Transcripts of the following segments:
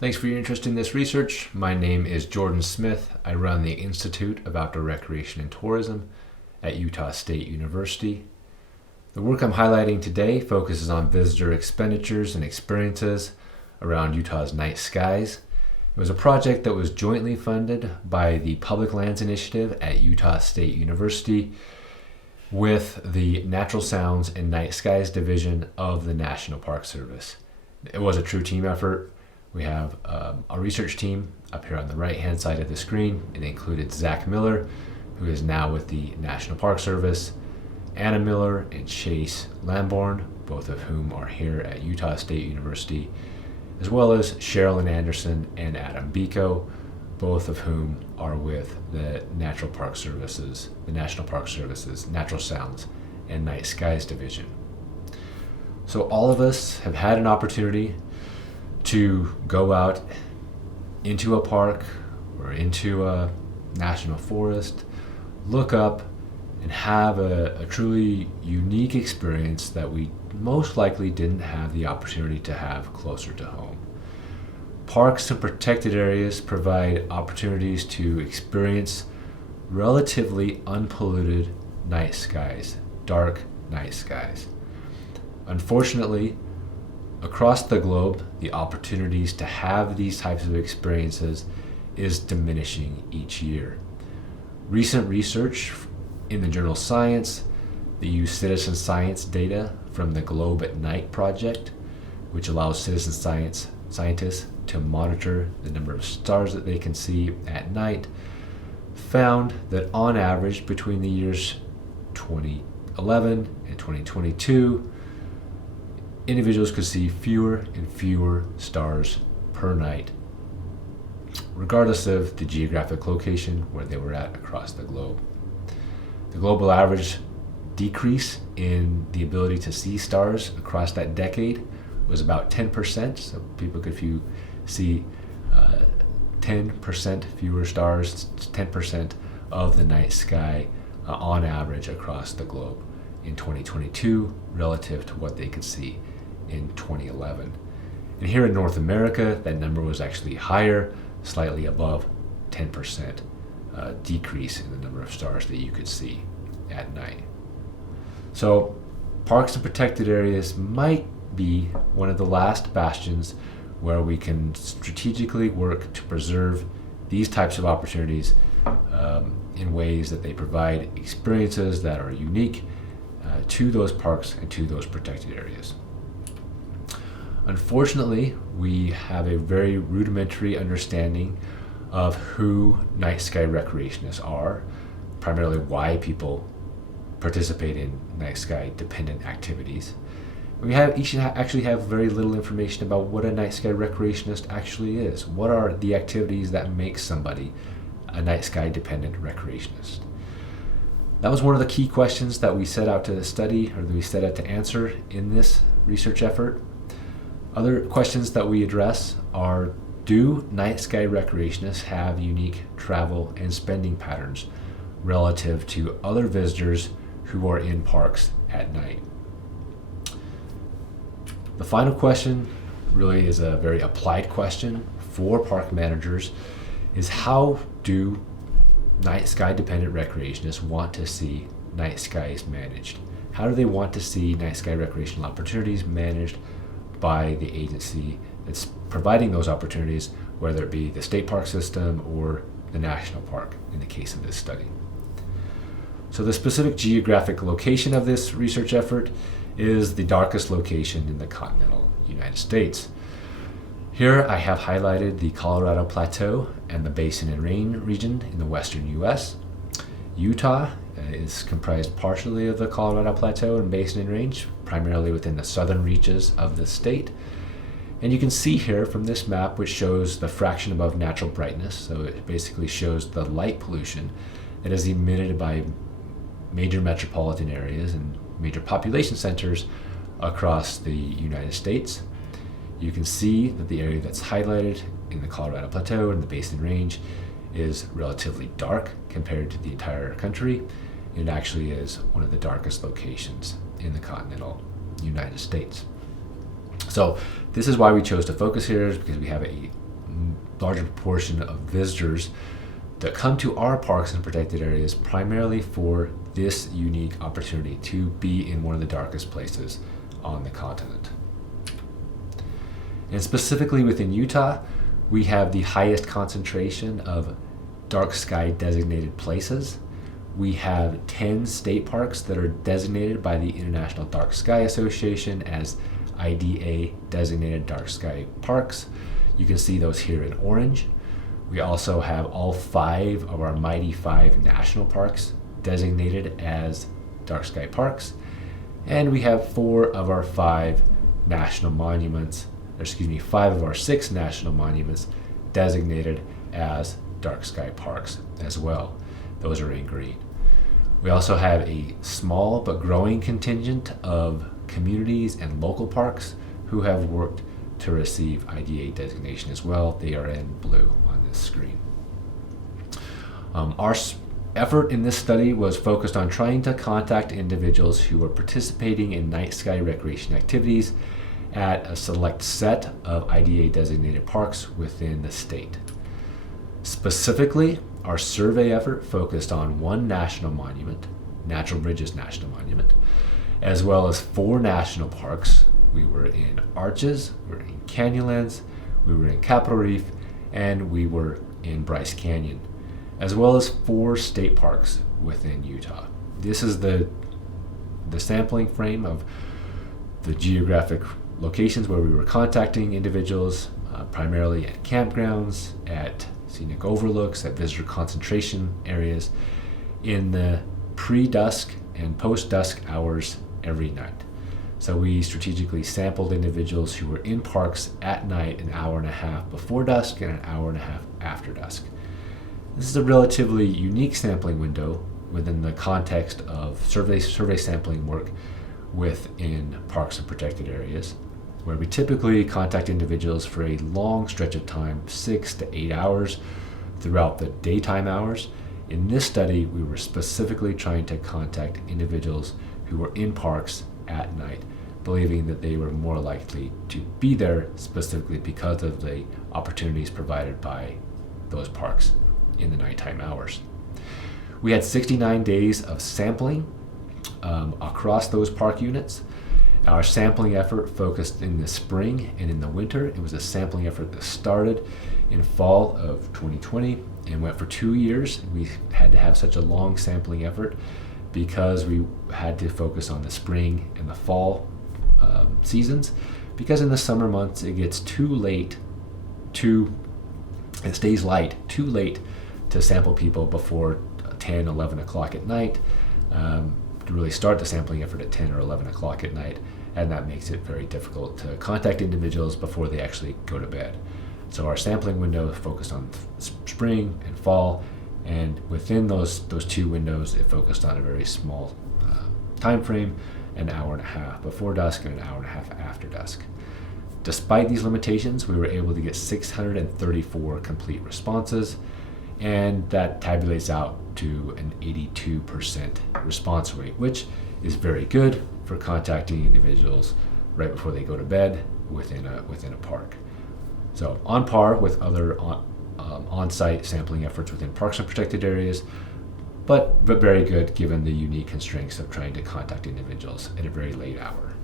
Thanks for your interest in this research. My name is Jordan Smith. I run the Institute of Outdoor Recreation and Tourism at Utah State University. The work I'm highlighting today focuses on visitor expenditures and experiences around Utah's night skies. It was a project that was jointly funded by the Public Lands Initiative at Utah State University with the Natural Sounds and Night Skies Division of the National Park Service. It was a true team effort. We have a research team up here on the right-hand side of the screen. It included Zach Miller, who is now with the National Park Service, Anna Miller and Chase Lamborn, both of whom are here at Utah State University, as well as Sherilyn Anderson and Adam Biko, both of whom are with the National Park Service's Natural Sounds and Night Skies Division. So all of us have had an opportunity to go out into a park or into a national forest, look up and have a truly unique experience that we most likely didn't have the opportunity to have closer to home. Parks and protected areas provide opportunities to experience relatively unpolluted night skies, dark night skies. Unfortunately, across the globe, the opportunities to have these types of experiences is diminishing each year. Recent research in the journal Science that used citizen science data from the Globe at Night project, which allows citizen scientists to monitor the number of stars that they can see at night, found that on average between the years 2011 and 2022, individuals could see fewer and fewer stars per night, regardless of the geographic location where they were at across the globe. The global average decrease in the ability to see stars across that decade was about 10%, so people could see 10% fewer stars, 10% of the night sky on average across the globe in 2022 relative to what they could see in 2011. And here in North America, that number was actually higher, slightly above 10% decrease in the number of stars that you could see at night. So parks and protected areas might be one of the last bastions where we can strategically work to preserve these types of opportunities in ways that they provide experiences that are unique to those parks and to those protected areas. Unfortunately, we have a very rudimentary understanding of who night sky recreationists are, primarily why people participate in night sky dependent activities. We actually have very little information about what a night sky recreationist actually is. What are the activities that make somebody a night sky dependent recreationist? That was one of the key questions that we set out to study, or that we set out to answer in this research effort. Other questions that we address are, do night sky recreationists have unique travel and spending patterns relative to other visitors who are in parks at night? The final question really is a very applied question for park managers, is how do night sky dependent recreationists want to see night skies managed? How do they want to see night sky recreational opportunities managed by the agency that's providing those opportunities, whether it be the state park system or the national park in the case of this study? So the specific geographic location of this research effort is the darkest location in the continental United States. Here I have highlighted the Colorado Plateau and the Basin and Range region in the western U.S. Utah is comprised partially of the Colorado Plateau and Basin and Range, primarily within the southern reaches of the state. And you can see here from this map, which shows the fraction above natural brightness, so it basically shows the light pollution that is emitted by major metropolitan areas and major population centers across the United States. You can see that the area that's highlighted in the Colorado Plateau and the Basin Range is relatively dark compared to the entire country. It actually is one of the darkest locations in the continental United States. So this is why we chose to focus here, is because we have a larger proportion of visitors that come to our parks and protected areas primarily for this unique opportunity to be in one of the darkest places on the continent. And specifically within Utah, we have the highest concentration of dark sky designated places. We have 10 state parks that are designated by the International Dark Sky Association as IDA designated dark sky parks. You can see those here in orange. We also have all 5 of our mighty 5 national parks designated as dark sky parks. And we have 4 of our 5 national monuments, 5 of our 6 national monuments designated as dark sky parks as well. Those are in green. We also have a small but growing contingent of communities and local parks who have worked to receive IDA designation as well. They are in blue on this screen. Our effort in this study was focused on trying to contact individuals who were participating in night sky recreation activities at a select set of IDA designated parks within the state. Specifically, our survey effort focused on 1 national monument, Natural Bridges National Monument, as well as 4 national parks. We were in Arches, we were in Canyonlands, we were in Capitol Reef, and we were in Bryce Canyon, as well as 4 state parks within Utah. This is the sampling frame of the geographic locations where we were contacting individuals, primarily at campgrounds, at scenic overlooks, at visitor concentration areas, in the pre-dusk and post-dusk hours every night. So we strategically sampled individuals who were in parks at night an hour and a half before dusk and an hour and a half after dusk. This is a relatively unique sampling window within the context of survey sampling work within parks and protected areas, where we typically contact individuals for a long stretch of time, 6 to 8 hours throughout the daytime hours. In this study, we were specifically trying to contact individuals who were in parks at night, believing that they were more likely to be there specifically because of the opportunities provided by those parks in the nighttime hours. We had 69 days of sampling across those park units. Our sampling effort focused in the spring and in the winter. It was a sampling effort that started in fall of 2020 and went for 2 years. We had to have such a long sampling effort because we had to focus on the spring and the fall seasons, because in the summer months it gets it stays light too late to sample people before 10, 11 o'clock at night, to really start the sampling effort at 10 or 11 o'clock at night, and that makes it very difficult to contact individuals before they actually go to bed. So our sampling window focused on spring and fall, and within those 2 windows it focused on a very small time frame, an hour and a half before dusk and an hour and a half after dusk. Despite these limitations, we were able to get 634 complete responses, and that tabulates out to an 82% response rate, which is very good for contacting individuals right before they go to bed within a park. So on par with other on-site sampling efforts within parks and protected areas, but very good given the unique constraints of trying to contact individuals at a very late hour.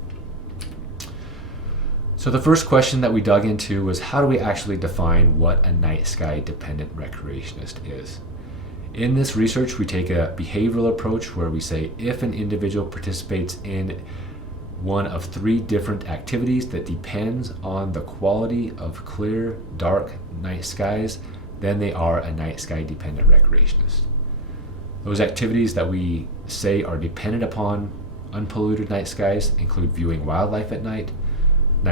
So the first question that we dug into was, how do we actually define what a night sky dependent recreationist is? In this research, we take a behavioral approach where we say if an individual participates in one of 3 different activities that depends on the quality of clear, dark night skies, then they are a night sky dependent recreationist. Those activities that we say are dependent upon unpolluted night skies include viewing wildlife at night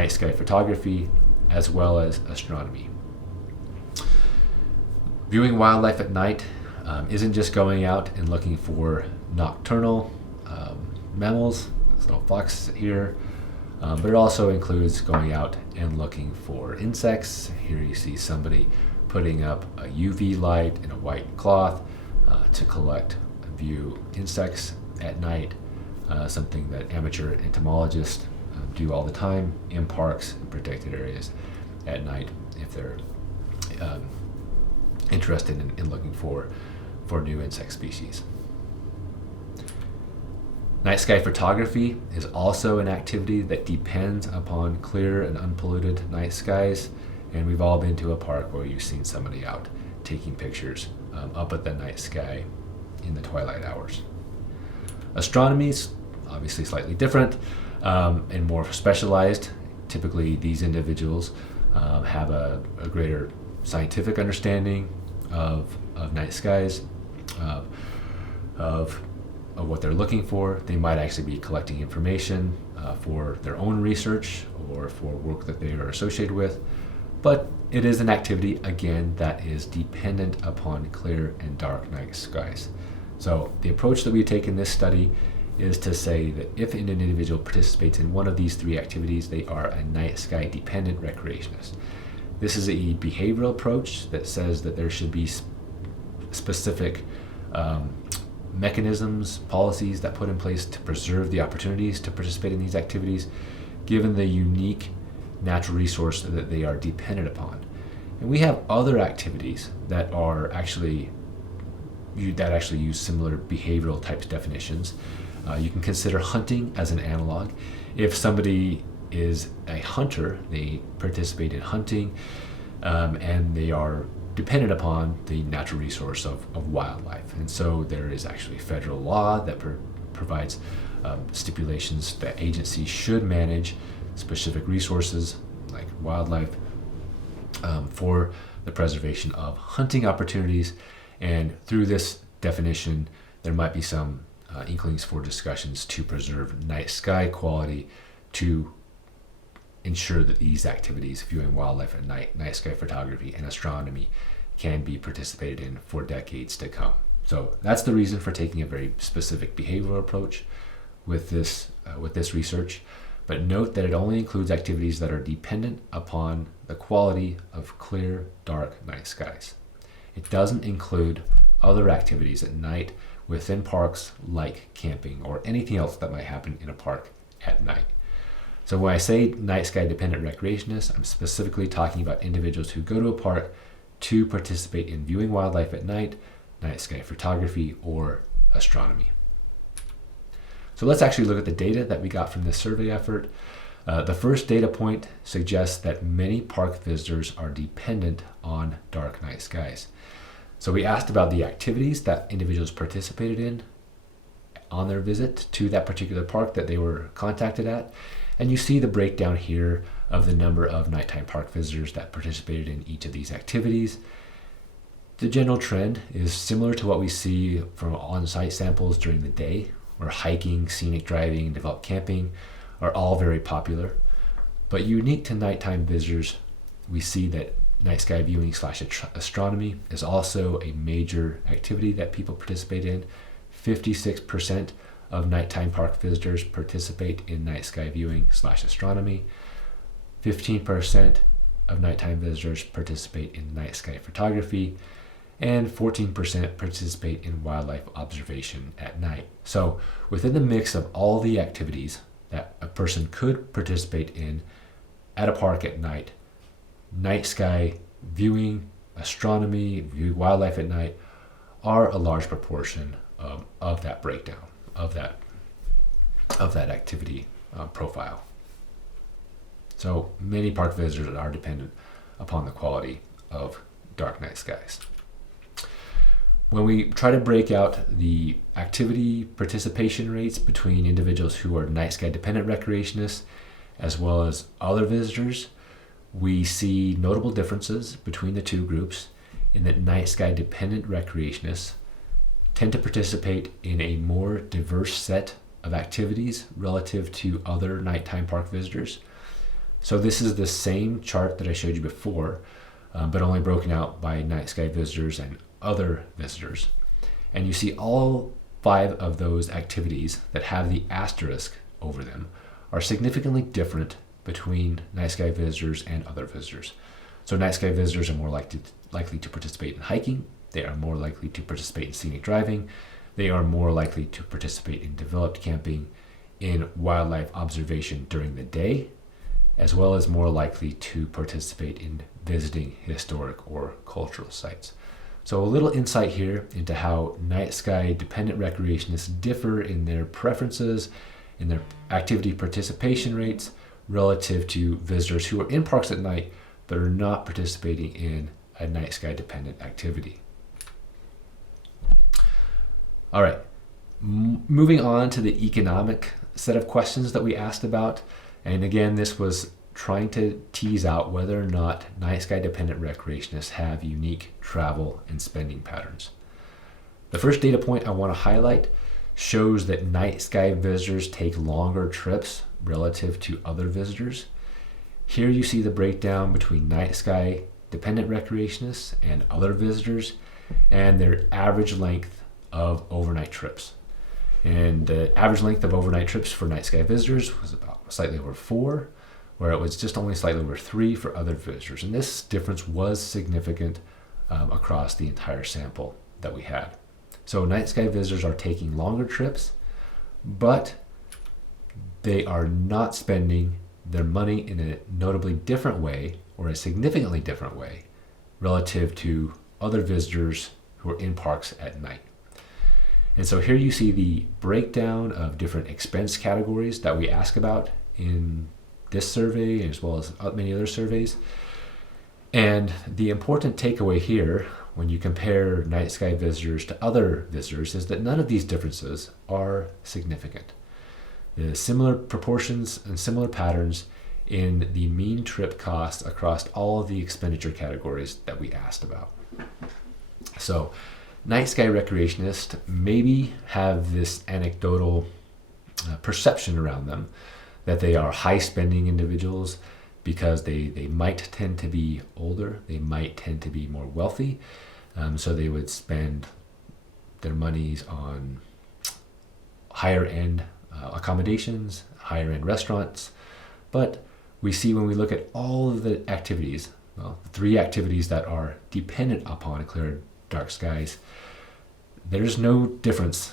sky photography, as well as astronomy. Viewing wildlife at night isn't just going out and looking for nocturnal mammals. There's no fox here, but it also includes going out and looking for insects. Here you see somebody putting up a UV light and a white cloth to collect and view insects at night, something that amateur entomologists do all the time in parks and protected areas at night if they're interested in looking for new insect species. Night sky photography is also an activity that depends upon clear and unpolluted night skies, and we've all been to a park where you've seen somebody out taking pictures up at the night sky in the twilight hours. Astronomy is obviously slightly different and more specialized. Typically, these individuals have a greater scientific understanding of night skies, of what they're looking for. They might actually be collecting information for their own research or for work that they are associated with. But it is an activity, again, that is dependent upon clear and dark night skies. So the approach that we take in this study is to say that if an individual participates in one of these three activities, they are a night sky dependent recreationist. This is a behavioral approach that says that there should be specific mechanisms, policies that put in place to preserve the opportunities to participate in these activities, given the unique natural resource that they are dependent upon. And we have other activities that are actually use similar behavioral types definitions. You can consider hunting as an analog. If somebody is a hunter, they participate in hunting, and they are dependent upon the natural resource of wildlife. And so there is actually federal law that provides stipulations that agencies should manage specific resources like wildlife for the preservation of hunting opportunities. And through this definition, there might be some inklings for discussions to preserve night sky quality to ensure that these activities, viewing wildlife at night, night sky photography, and astronomy, can be participated in for decades to come. So that's the reason for taking a very specific behavioral approach with this research. But note that it only includes activities that are dependent upon the quality of clear, dark night skies. It doesn't include other activities at night within parks like camping or anything else that might happen in a park at night. So when I say night sky dependent recreationists, I'm specifically talking about individuals who go to a park to participate in viewing wildlife at night, night sky photography, or astronomy. So let's actually look at the data that we got from this survey effort. The first data point suggests that many park visitors are dependent on dark night skies. So we asked about the activities that individuals participated in on their visit to that particular park that they were contacted at. And you see the breakdown here of the number of nighttime park visitors that participated in each of these activities. The general trend is similar to what we see from on-site samples during the day, where hiking, scenic driving, and developed camping are all very popular. But unique to nighttime visitors, we see that night sky viewing / astronomy is also a major activity that people participate in. 56% of nighttime park visitors participate in night sky viewing / astronomy. 15% of nighttime visitors participate in night sky photography, and 14% participate in wildlife observation at night. So within the mix of all the activities that a person could participate in at a park at night, night sky viewing, astronomy, viewing wildlife at night are a large proportion of that breakdown, of that activity profile. So many park visitors are dependent upon the quality of dark night skies. When we try to break out the activity participation rates between individuals who are night sky dependent recreationists as well as other visitors, we see notable differences between the two groups in that night sky dependent recreationists tend to participate in a more diverse set of activities relative to other nighttime park visitors. So this is the same chart that I showed you before, but only broken out by night sky visitors and other visitors. And you see all 5 of those activities that have the asterisk over them are significantly different between night sky visitors and other visitors. So night sky visitors are more likely to participate in hiking. They are more likely to participate in scenic driving. They are more likely to participate in developed camping, in wildlife observation during the day, as well as more likely to participate in visiting historic or cultural sites. So a little insight here into how night sky dependent recreationists differ in their preferences, in their activity participation rates relative to visitors who are in parks at night but are not participating in a night sky dependent activity. All right, moving on to the economic set of questions that we asked about. And again, this was trying to tease out whether or not night sky dependent recreationists have unique travel and spending patterns. The first data point I want to highlight shows that night sky visitors take longer trips relative to other visitors. Here you see the breakdown between night sky dependent recreationists and other visitors and their average length of overnight trips. And the average length of overnight trips for night sky visitors was about slightly over 4, where it was just only slightly over 3 for other visitors. And this difference was significant across the entire sample that we had. So night sky visitors are taking longer trips, but they are not spending their money in a notably different way or a significantly different way relative to other visitors who are in parks at night. And so here you see the breakdown of different expense categories that we ask about in this survey, as well as many other surveys. And the important takeaway here, when you compare night sky visitors to other visitors, is that none of these differences are significant. The similar proportions and similar patterns in the mean trip cost across all of the expenditure categories that we asked about. So night sky recreationists maybe have this anecdotal perception around them that they are high spending individuals because they might tend to be older, they might tend to be more wealthy, so they would spend their monies on higher end accommodations, higher end restaurants. But we see when we look at all of the activities, well, the 3 activities that are dependent upon clear dark skies, there's no difference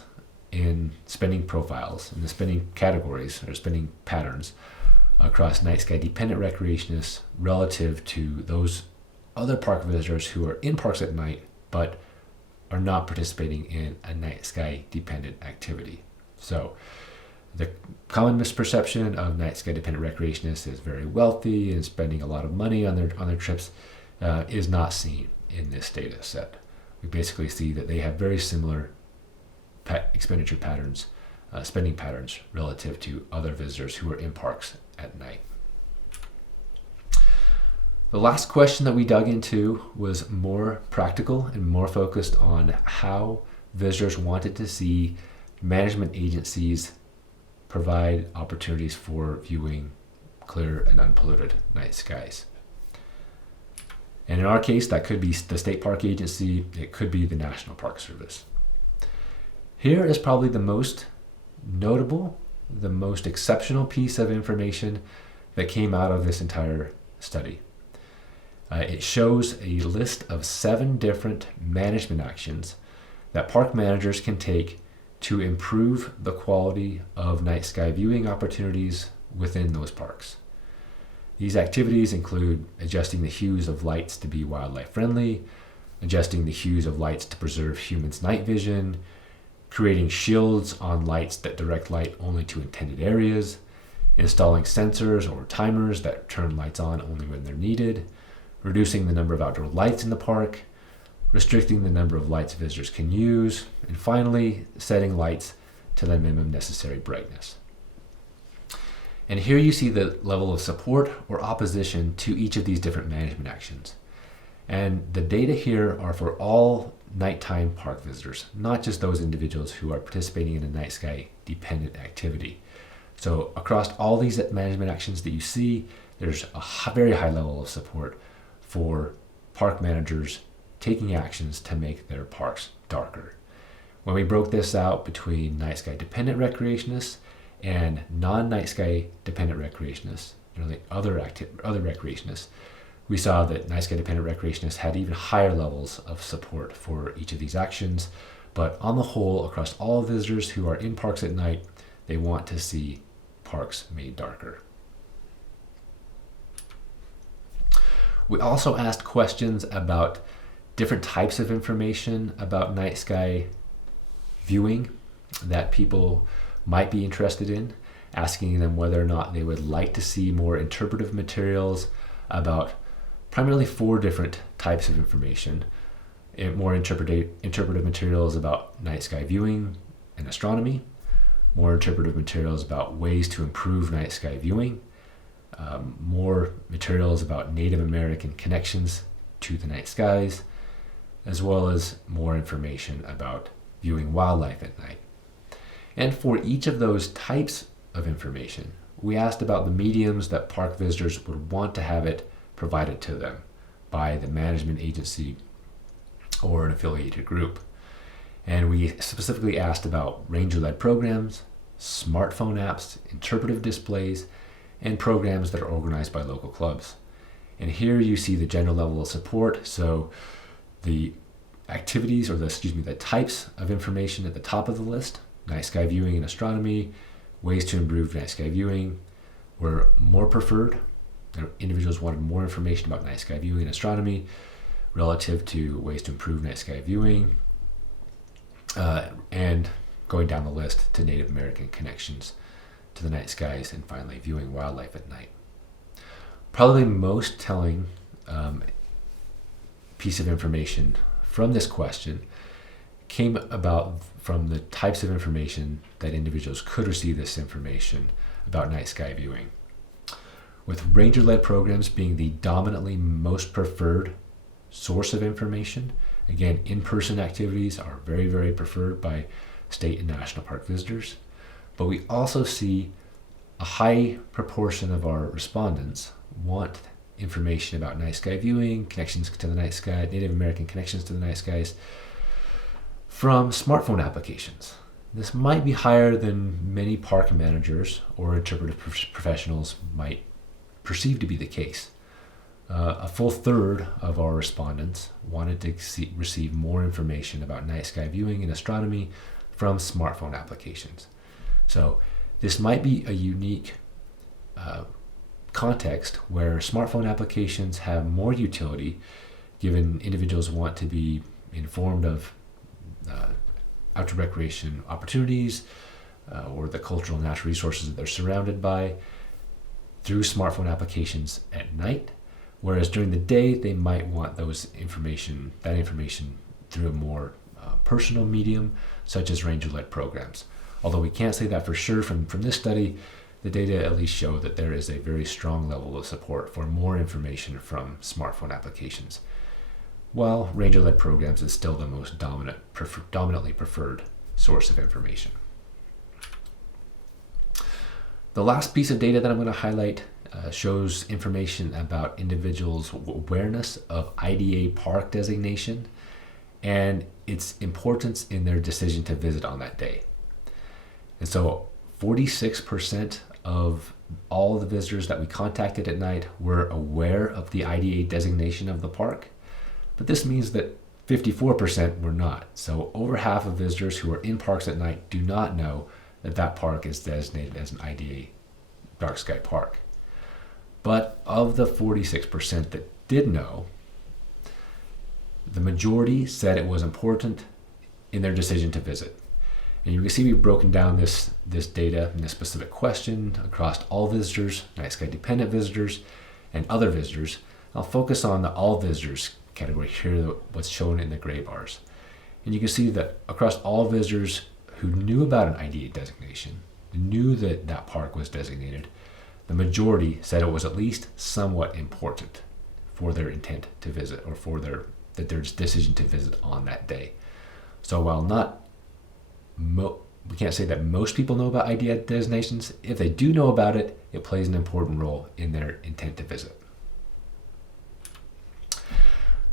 in spending profiles, in the spending categories or spending patterns across night sky dependent recreationists relative to those other park visitors who are in parks at night but are not participating in a night sky dependent activity. So the common misperception of night sky dependent recreationists is very wealthy and spending a lot of money on their trips is not seen in this data set. We basically see that they have very similar expenditure patterns, spending patterns relative to other visitors who are in parks at night. The last question that we dug into was more practical and more focused on how visitors wanted to see management agencies provide opportunities for viewing clear and unpolluted night skies. And in our case, that could be the state park agency, it could be the National Park Service. Here is probably the most notable, the most exceptional piece of information that came out of this entire study. It shows a list of 7 different management actions that park managers can take to improve the quality of night sky viewing opportunities within those parks. These activities include adjusting the hues of lights to be wildlife friendly, adjusting the hues of lights to preserve humans' night vision, creating shields on lights that direct light only to intended areas, installing sensors or timers that turn lights on only when they're needed, reducing the number of outdoor lights in the park, restricting the number of lights visitors can use, and finally, setting lights to the minimum necessary brightness. And here you see the level of support or opposition to each of these different management actions. And the data here are for all nighttime park visitors, not just those individuals who are participating in a night sky dependent activity. So across all these management actions that you see, there's a very high level of support for park managers taking actions to make their parks darker. When we broke this out between night sky dependent recreationists and non-night sky dependent recreationists, other recreationists, we saw that night sky dependent recreationists had even higher levels of support for each of these actions. But on the whole, across all visitors who are in parks at night, they want to see parks made darker. We also asked questions about different types of information about night sky viewing that people might be interested in, asking them whether or not they would like to see more interpretive materials about primarily 4 different types of information. More interpretive materials about night sky viewing and astronomy, more interpretive materials about ways to improve night sky viewing, more materials about Native American connections to the night skies, as well as more information about viewing wildlife at night. And for each of those types of information, we asked about the mediums that park visitors would want to have it provided to them by the management agency or an affiliated group. And we specifically asked about ranger-led programs, smartphone apps, interpretive displays, and programs that are organized by local clubs. And here you see the general level of support. So the activities, or the types of information at the top of the list, night sky viewing and astronomy, ways to improve night sky viewing, were more preferred. Individuals wanted more information about night sky viewing and astronomy relative to ways to improve night sky viewing, and going down the list to Native American connections to the night skies, and finally viewing wildlife at night. Probably most telling piece of information from this question came about from the types of information that individuals could receive this information about night sky viewing. With ranger-led programs being the dominantly most preferred source of information, again, in-person activities are very, very preferred by state and national park visitors. But we also see a high proportion of our respondents want information about night sky viewing, connections to the night sky, Native American connections to the night skies, from smartphone applications. This might be higher than many park managers or interpretive professionals might perceive to be the case. A full third of our respondents wanted to receive more information about night sky viewing and astronomy from smartphone applications. So this might be a unique context where smartphone applications have more utility, given individuals want to be informed of outdoor recreation opportunities or the cultural and natural resources that they're surrounded by through smartphone applications at night, whereas during the day they might want that information through a more personal medium, such as ranger-led programs. Although we can't say that for sure from this study, the data at least show that there is a very strong level of support for more information from smartphone applications, while ranger-led programs is still the most dominantly preferred source of information. The last piece of data that I'm going to highlight shows information about individuals' awareness of IDA park designation and its importance in their decision to visit on that day. And so 46% of all the visitors that we contacted at night were aware of the IDA designation of the park, but this means that 54% were not. So over half of visitors who are in parks at night do not know that that park is designated as an IDA dark sky park. But of the 46% that did know, the majority said it was important in their decision to visit. And you can see we've broken down this data in this specific question across all visitors, night sky dependent visitors, and other visitors. I'll focus on the all visitors category here, what's shown in the gray bars. And you can see that across all visitors who knew about an IDA designation, knew that that park was designated, the majority said it was at least somewhat important for their intent to visit, or for their decision to visit on that day. So while we can't say that most people know about IDA designations, if they do know about it, it plays an important role in their intent to visit.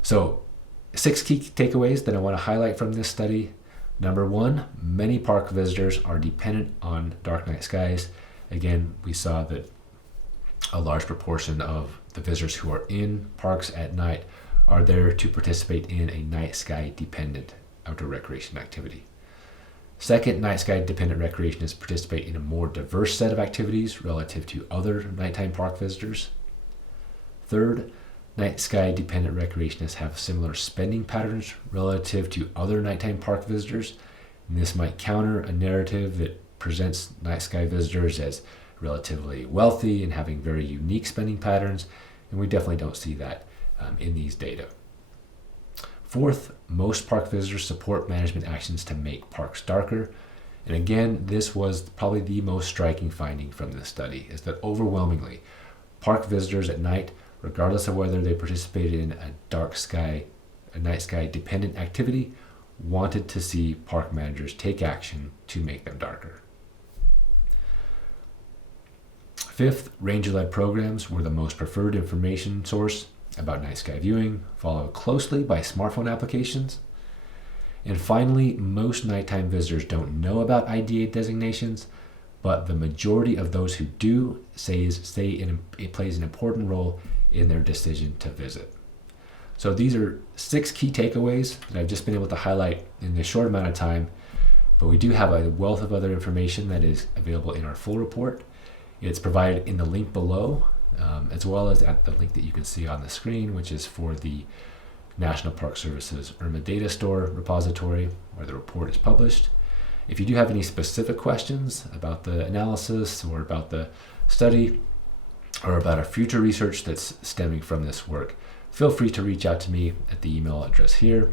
So 6 key takeaways that I want to highlight from this study. Number 1, many park visitors are dependent on dark night skies. Again, we saw that a large proportion of the visitors who are in parks at night are there to participate in a night sky dependent outdoor recreation activity. Second, night sky dependent recreationists participate in a more diverse set of activities relative to other nighttime park visitors. Third, night sky dependent recreationists have similar spending patterns relative to other nighttime park visitors. And this might counter a narrative that presents night sky visitors as relatively wealthy and having very unique spending patterns. And we definitely don't see that in these data. Fourth, most park visitors support management actions to make parks darker. And again, this was probably the most striking finding from this study, is that overwhelmingly, park visitors at night, regardless of whether they participated in a night sky dependent activity, wanted to see park managers take action to make them darker. Fifth, ranger-led programs were the most preferred information source about night sky viewing, followed closely by smartphone applications. And finally, most nighttime visitors don't know about IDA designations, but the majority of those who do say it plays an important role in their decision to visit. So these are 6 key takeaways that I've just been able to highlight in this short amount of time, but we do have a wealth of other information that is available in our full report. It's provided in the link below, as well as at the link that you can see on the screen, which is for the National Park Service's IRMA Data Store repository, where the report is published. If you do have any specific questions about the analysis or about the study or about our future research that's stemming from this work, feel free to reach out to me at the email address here.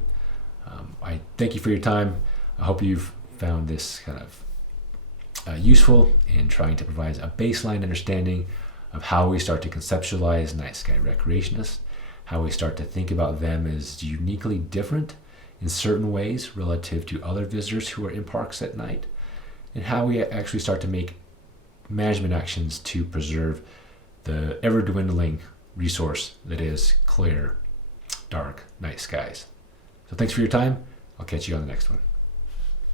I thank you for your time. I hope you've found this kind of useful in trying to provide a baseline understanding of how we start to conceptualize night sky recreationists, how we start to think about them as uniquely different in certain ways relative to other visitors who are in parks at night, and how we actually start to make management actions to preserve the ever-dwindling resource that is clear, dark night skies. So thanks for your time. I'll catch you on the next one.